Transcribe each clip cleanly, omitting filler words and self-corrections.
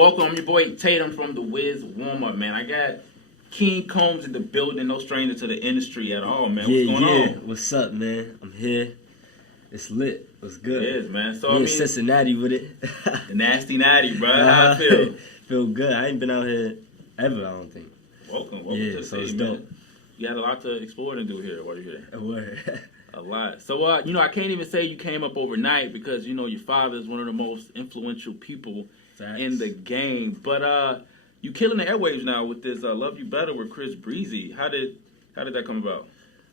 welcome. I'm your boy Tatum from the Wiz Warm Up, man. I got King COMBS in the building, no stranger to the industry at all, man. What's going on? What's up, man? I'm here. It's lit. What's good? It is, man. So in Cincinnati with it. The nasty natty, bro. How I feel? Feel good. I ain't been out here ever, I don't think. Welcome to the city, dope. man. You had a lot to explore and do here while you're here. A word. A lot. So, I can't even say you came up overnight because, your father is one of the most influential people in the game. But you killing the airwaves now with this Luv U Better with Chris Breezy. How did that come about?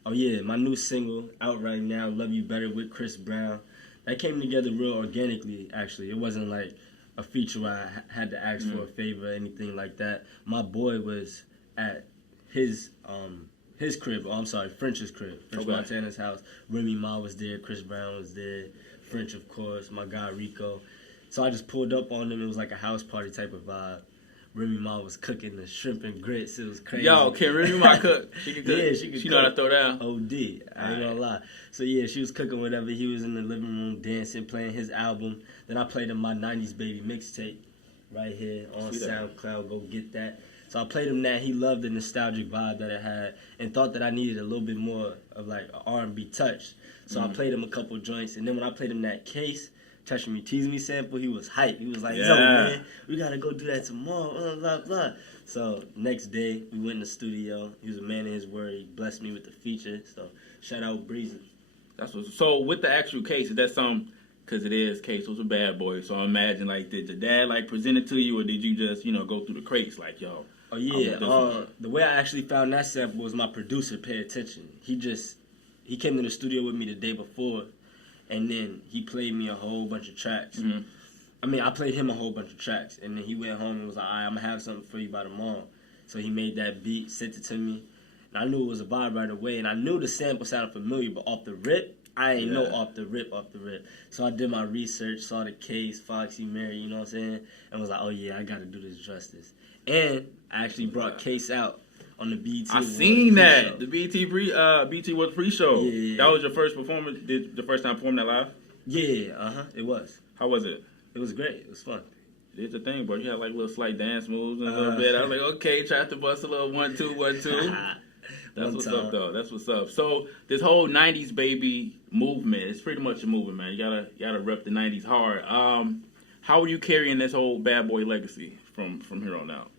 Oh, yeah. My new single out right now, Luv U Better with Chris Brown. That came together real organically, actually. It wasn't like a feature where I had to ask for a favor or anything like that. My boy was at his crib, French's crib, French Montana's house. Remy Ma was there, Chris Brown was there, French, of course, my guy Rico. So I just pulled up on them. It was like a house party type of vibe. Remy Ma was cooking the shrimp and grits. It was crazy. Yo, can Remy Ma cook? She can cook. Yeah, she can She cook. know how to throw down. OD. I ain't gonna lie. So yeah, she was cooking whatever. He was in the living room dancing, playing his album. Then I played him my 90s Baby mixtape right here on SoundCloud. Go get that. So I played him that. He loved the nostalgic vibe that it had and thought that I needed a little bit more of like an R&B touch. So I played him a couple joints. And then when I played him that Case, Touch Me, Tease Me sample, he was hyped. He was like, yo, man, we got to go do that tomorrow, blah, blah, blah. So next day, we went in the studio. He was a man of his word. He blessed me with the feature. So shout out Breezy. So with the actual Case, is that something, because it is Case was a bad boy, so I imagine, like, did your dad, like, present it to you, or did you just, go through the crates, like, yo? Oh, yeah. The way I actually found that sample was my producer paid attention. He came to the studio with me the day before, and then he played me a whole bunch of tracks. I played him a whole bunch of tracks, and then he went home and was like, all right, I'm going to have something for you by tomorrow. So he made that beat, sent it to me, and I knew it was a vibe right away, and I knew the sample sounded familiar, but off the rip, I ain't know off the rip. So I did my research, saw the Case, Foxy, Mary, you know what I'm saying, and was like, oh yeah, I got to do this justice. And I actually brought Case out on the BET. I seen that. The BET was pre-show. Yeah. That was your first performance? The first time performing that live? Yeah, it was. How was it? It was great. It was fun. It's the thing, bro. You had like little slight dance moves and a little bit. I was like, okay, tried to bust a little 1, 2, 1, 2. That's what's up, though. That's what's up. So this whole '90s baby movement, it's pretty much a movement, man. You gotta rep the '90s hard. How are you carrying this whole bad boy legacy from here on out?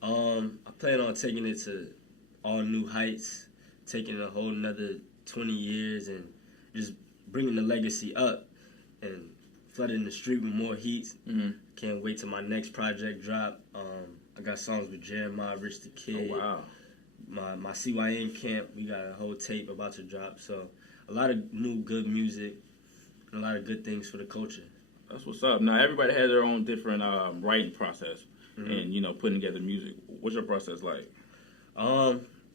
I plan on taking it to all new heights, taking it a whole another 20 years, and just bringing the legacy up and flooding the street with more heats. Can't wait till my next project drop. I got songs with Jeremiah, Rich the Kid. Oh, wow. My CYN camp, we got a whole tape about to drop. So a lot of new good music and a lot of good things for the culture. That's what's up. Now, everybody has their own different writing process and, putting together music. What's your process like?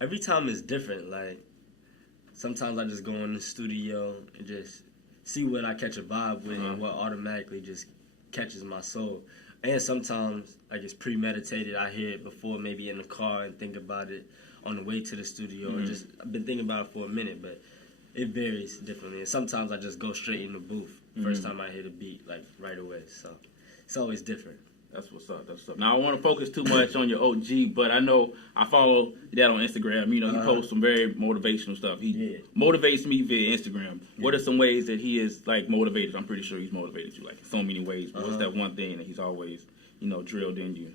Every time is different. Like, sometimes I just go in the studio and just see what I catch a vibe with and what automatically just catches my soul. And sometimes, like, it's premeditated. I hear it before, maybe in the car, and think about it on the way to the studio. I've been thinking about it for a minute, but it varies differently. And sometimes I just go straight in the booth first time I hear the beat, like, right away. So it's always different. That's what's up. Now, I don't want to focus too much on your OG, but I know I follow that on Instagram. He posts some very motivational stuff. He motivates me via Instagram. What are some ways that he is, like, motivated? I'm pretty sure he's motivated you, like, in so many ways. But what's that one thing that he's always, drilled in you?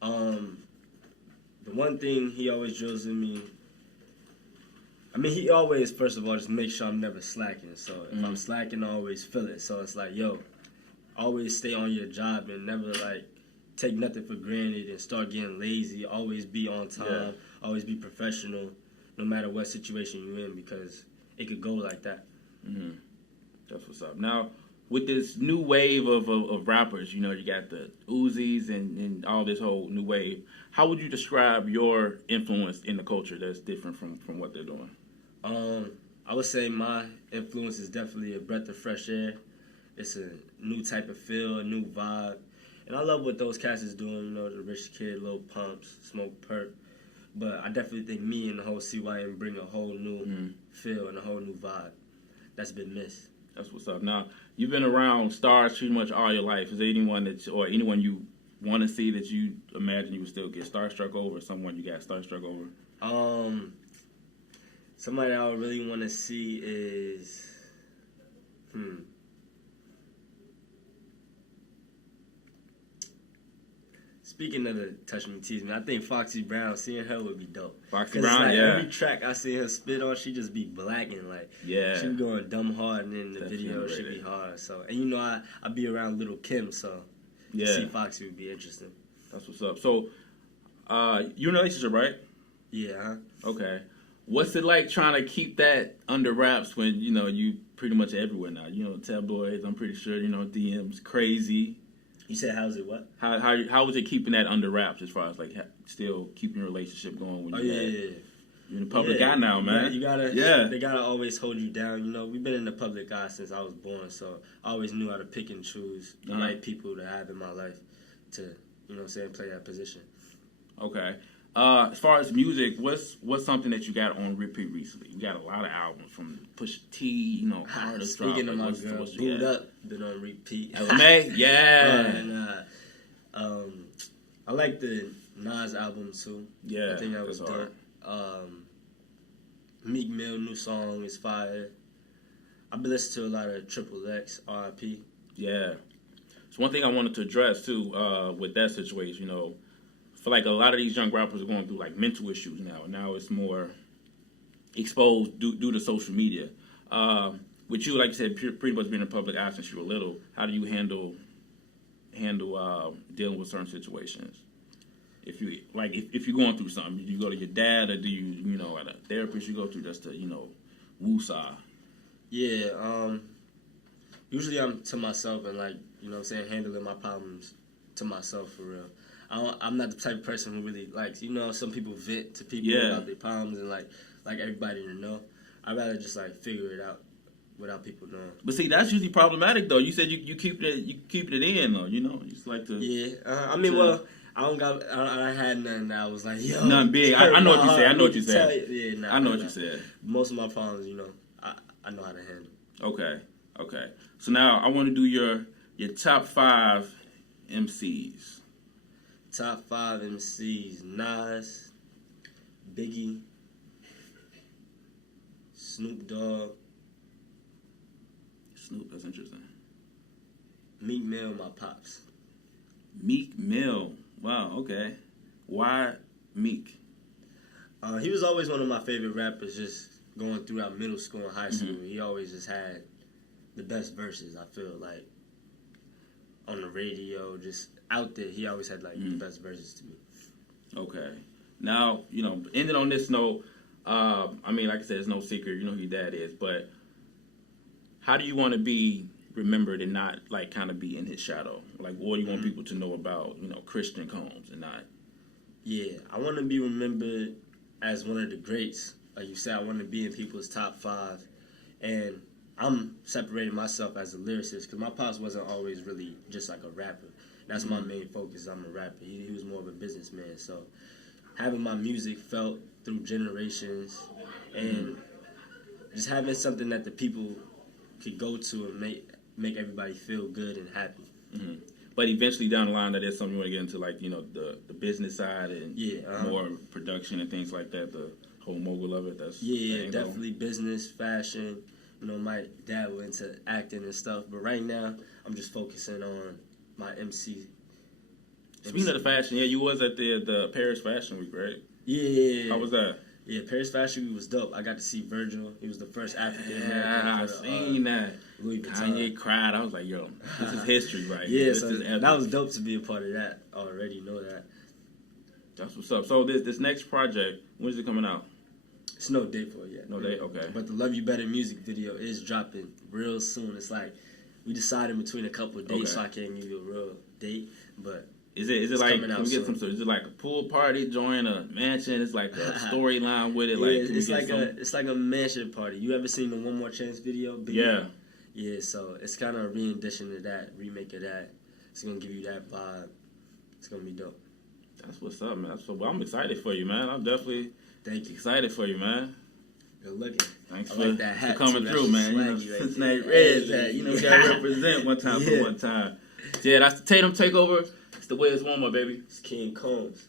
The one thing he always drills in me, he always, first of all, just make sure I'm never slacking. So if I'm slacking, I always feel it. So it's like, yo, always stay on your job and never, like, take nothing for granted and start getting lazy. Always be on time. Always be professional, no matter what situation you're in, because it could go like that. That's what's up. Now, with this new wave of rappers, you got the Uzis and all this whole new wave, how would you describe your influence in the culture that's different from what they're doing? I would say my influence is definitely a breath of fresh air. It's a new type of feel, a new vibe. And I love what those cats is doing, the Rich Kid, Lil Pumps, Smoke Perp. But I definitely think me and the whole CYN bring a whole new feel and a whole new vibe that's been missed. That's what's up. Now, you've been around stars pretty much all your life. Is there anyone anyone you want to see that you imagine you would still get starstruck over? Someone you got starstruck over? Somebody I would really want to see is, Speaking of the Touch Me, Tease Me, I think Foxy Brown, seeing her would be dope. Foxy Brown, yeah. Every track I see her spit on, she just be blacking, like, yeah. she be going dumb hard, and then the video should be hard. So, and you know, I be around Little Kim, so to see Foxy would be interesting. That's what's up. So, you in a relationship, right? Yeah. Okay. What's it like trying to keep that under wraps when, you know, you pretty much everywhere now? You know, tabloids, I'm pretty sure, you know, DMs, crazy. You said how's it what? How was it keeping that under wraps as far as, like, still keeping your relationship going when you're in the public eye now, man? You gotta, they gotta always hold you down. You know, we've been in the public eye since I was born, so I always knew how to pick and choose the right people to have in my life to, you know what I'm saying, play that position. Okay. As far as music, what's something that you got on repeat recently? You got a lot of albums from Pusha T, you know, hardest drop. Speaking of my girl, Boot Up, been on repeat. LMA, yeah. And I like the Nas album too. Yeah, I think that was dope. Meek Mill new song is fire. I've been listening to a lot of Triple X, R.I.P. Yeah. So one thing I wanted to address too with that situation, you know. I feel like a lot of these young rappers are going through like mental issues now. Now it's more exposed due to social media. With you, like you said, pretty much being in public eye since you were little. How do you handle dealing with certain situations? If you're going through something, do you go to your dad or do you know at a therapist you go to just to woosah? Yeah. Usually I'm to myself and like you know what I'm saying handling my problems to myself for real. I'm not the type of person who really likes, you know, some people vent to people about their problems and like everybody to know. I'd rather just like figure it out without people knowing. But see, that's usually problematic though. You said you keep it in though, you know. You just like to. Yeah, I mean, well, I had nothing that I was like, yo. Nothing big. I know what you said. I know what you said. I know what you said. Most of my problems, you know, I know how to handle. Okay. So now I want to do your top 5 MCs. Top 5 MCs: Nas, Biggie, Snoop Dogg. Snoop, that's interesting. Meek Mill, my pops. Meek Mill. Wow, okay. Why Meek? He was always one of my favorite rappers just going throughout middle school and high school. He always just had the best verses, I feel like. On the radio, just out there, he always had like the best verses to me. Okay. Now, you know, ending on this note, I mean, like I said, it's no secret, you know who your dad is, but how do you want to be remembered and not like kind of be in his shadow? Like, what do you want people to know about, you know, Christian Combs and not? Yeah, I want to be remembered as one of the greats. Like you said, I want to be in people's top 5. And I'm separating myself as a lyricist because my pops wasn't always really just like a rapper. That's my main focus. I'm a rapper. He was more of a businessman. So having my music felt through generations and just having something that the people could go to and make everybody feel good and happy. Mm-hmm. But eventually down the line, that is something you want to get into, like, you know, the business side and more production and things like that, the whole mogul of it. That's definitely business, fashion. You know, my dad went into acting and stuff, but right now I'm just focusing on my MC. Speaking of the fashion, you was at the Paris Fashion Week, right? Yeah. How was that? Yeah, Paris Fashion Week was dope. I got to see Virgil. He was the first African American. Yeah, I seen that. Louis Vuitton. Kanye cried. I was like, yo, this is history right here. Yeah, so that was dope to be a part of that. I already know that. That's what's up. So this next project, when is it coming out? It's no date for it yet. No date? Okay. But the Luv U Better music video is dropping real soon. It's like we decided betwing a couple of dates, so I can't give you a real date. But is it like, can we get some sort? Is it like a pool party, join a mansion? It's like a storyline with it. Yeah, it's like a mansion party. You ever seen the One More Chance video? Yeah. So it's kind of a rendition of that, remake of that. It's gonna give you that vibe. It's gonna be dope. That's what's up, man. Well, I'm excited for you, man. I'm definitely. Thank you. Excited for you, man. Good looking. Thanks for that hat coming too. through, man. You know, Cincinnati Reds hat. You know, we gotta represent one time for one time. Yeah, that's the Tatum Takeover. It's the Wiz Warm Up, baby. It's King Combs.